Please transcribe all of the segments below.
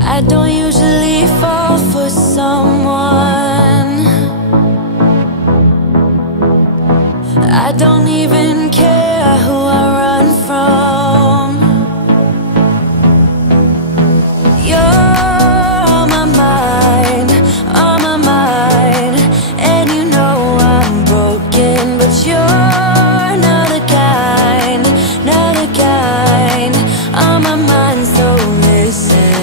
I don't usually fall for someone. I don't even care who I run from. You're on my mind, on my mind. And you know I'm broken, but you're not the kind, not the kind. On my mind, so listen.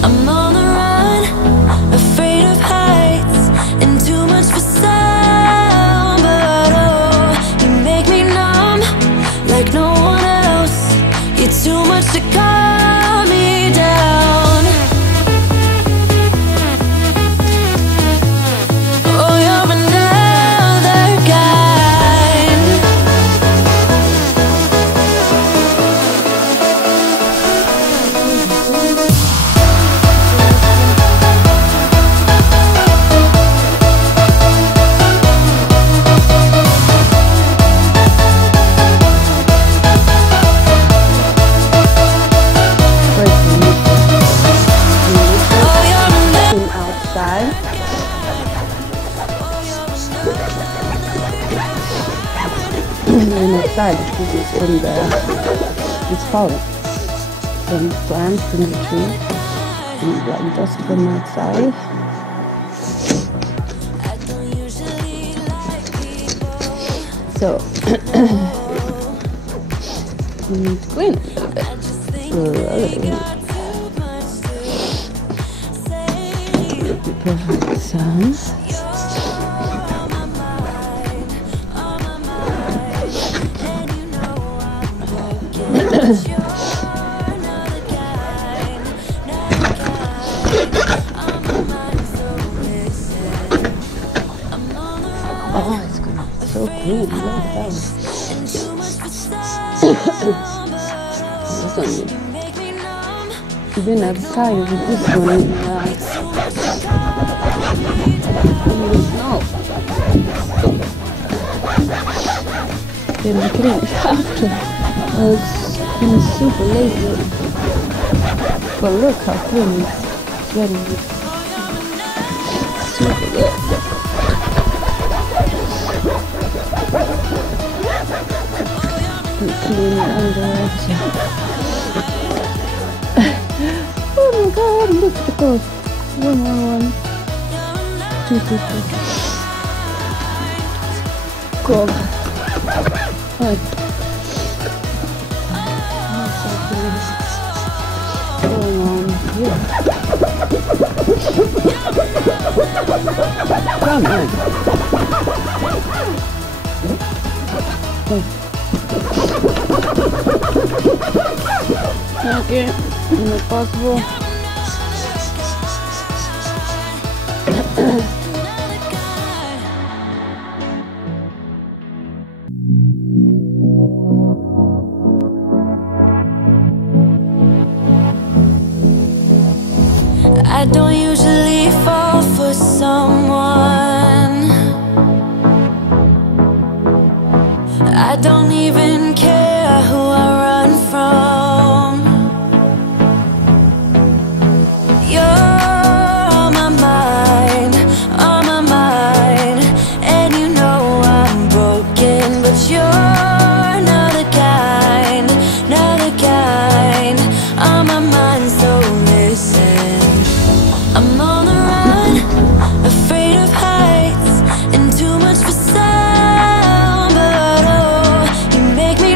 I'm on the run, afraid of heights, and too much for sound. But oh, you make me numb like no one else. You're too much to calm me down. Oh, you're another kind. Outside. And outside, this is from it's fallen from plants in the tree, and black dust from outside. So we need to clean it a little bit. Perfect sun. Oh, it's gonna be so clean. Look at that. This one. You've been outside with this one. No. Then we clean it after. I was being super lazy. But look how clean it's getting. Super good. Clean it under. Oh my god, look at the clothes. One. Two. Cool. Right. Going on here. Come on. Okay, not possible. I don't usually fall for someone. I don't even care who I run from. You're on my mind, on my mind. And you know I'm broken, but you're not the kind, not the kind. On my mind, so listen. I'm on the run, afraid of heights, and too much for sound. But oh, you make me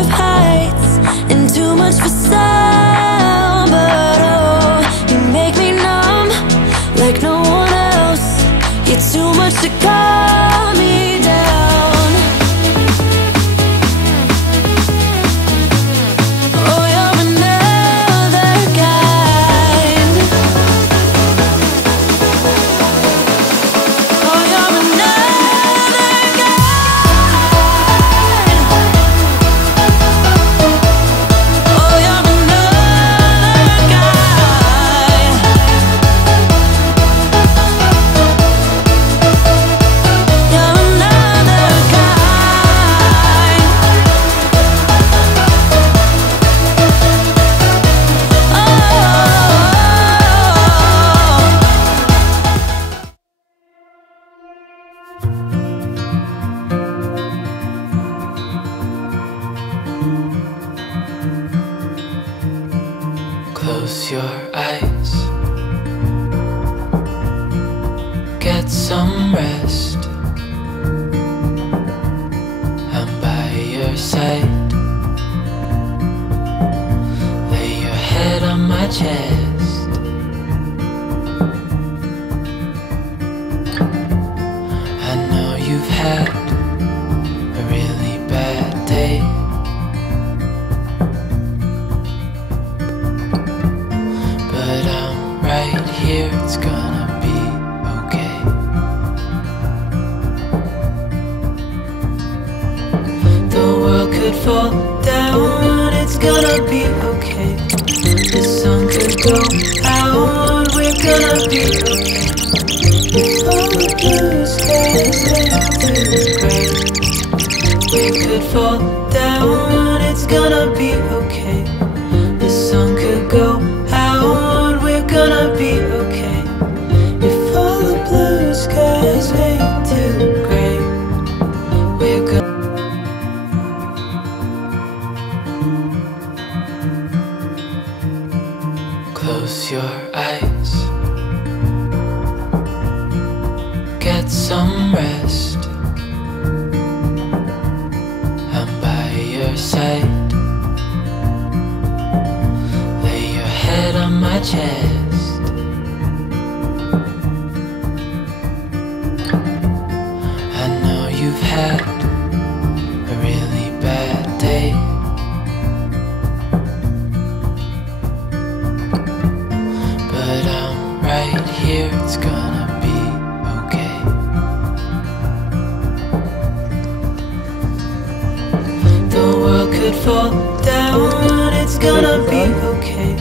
of heights and too much for some. But oh, you make me numb like no one else. You're too much to calm me down. Oh, you're another kind. Oh, you're another kind. Oh, you're another kind. You're another kind. Oh. Close your eyes, get some rest. I'm by your side. Lay your head on my chest. I know you've had a really bad day, but I'm right here, it's gonna be okay. The world could fall down, it's gonna be okay. The sun could go out, we're gonna be okay. If all the blue skies turn to gray, we could fall down, it's gonna be okay. The sun could go out, we're gonna be okay. If all the blue skies fade to gray, we're gonna. Close your eyes, get some rest. I'm by your side. Lay your head on my chest. I know you've had a really bad day, but I'm right here, it's gonna be okay. The world could fall down, it's gonna be okay.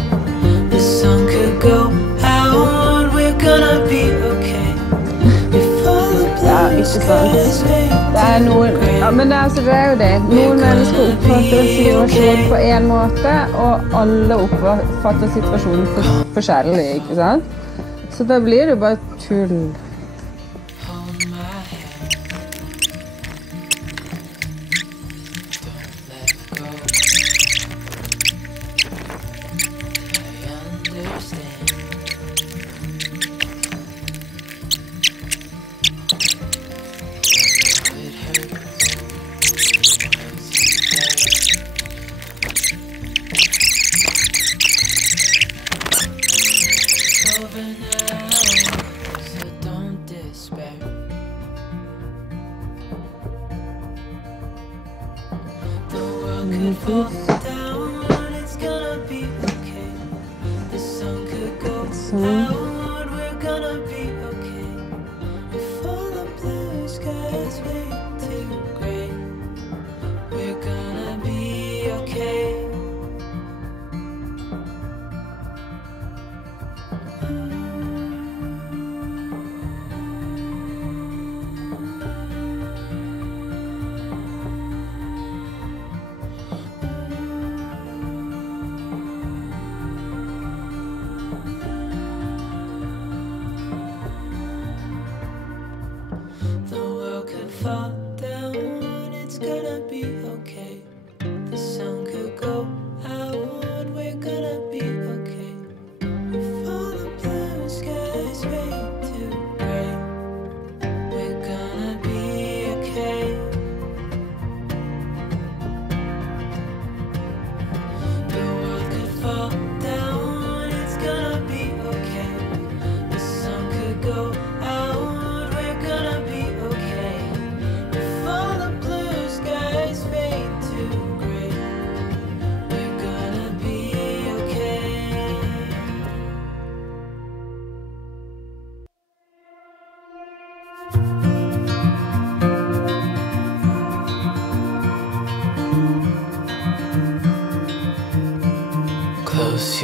The sun could go out, we're gonna be okay. If all the blue skies fade Det er noen, ja, men det er jo det. Noen mennesker oppfatter situasjonen på en måte, og alle oppfatter situasjonen forskjellig, ikke sant? Så da blir det bare tull. hold my hand, don't let go. I understand. It hurts, over now, so don't despair. The world could fall down, it's gonna be okay. The sun could go out, we're gonna be okay. If all the blue skies fade to gray, we're gonna be okay. The world could fall down, it's gonna be okay. The sun could go out, we're gonna be okay. If all the blue skies fade to gray, we're gonna be okay.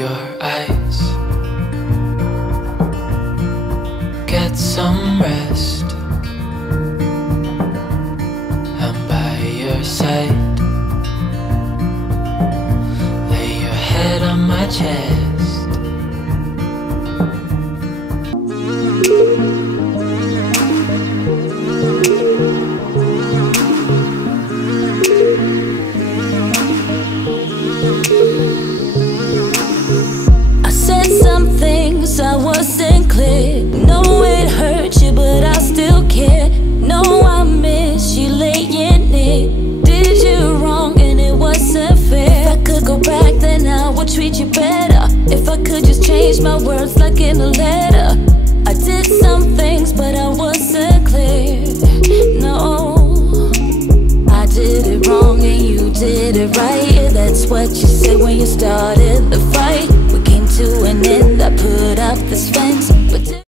your eyes. Get some rest. I'm by your side. Lay your head on my chest. I wasn't clear. No, it hurt you, but I still care. No, I miss you laying near. Did you wrong and it wasn't fair. If I could go back, then I would treat you better. If I could just change my words like in a letter. I did some things, but I wasn't clear. No, I did it wrong and you did it right. Yeah, that's what you said when you started.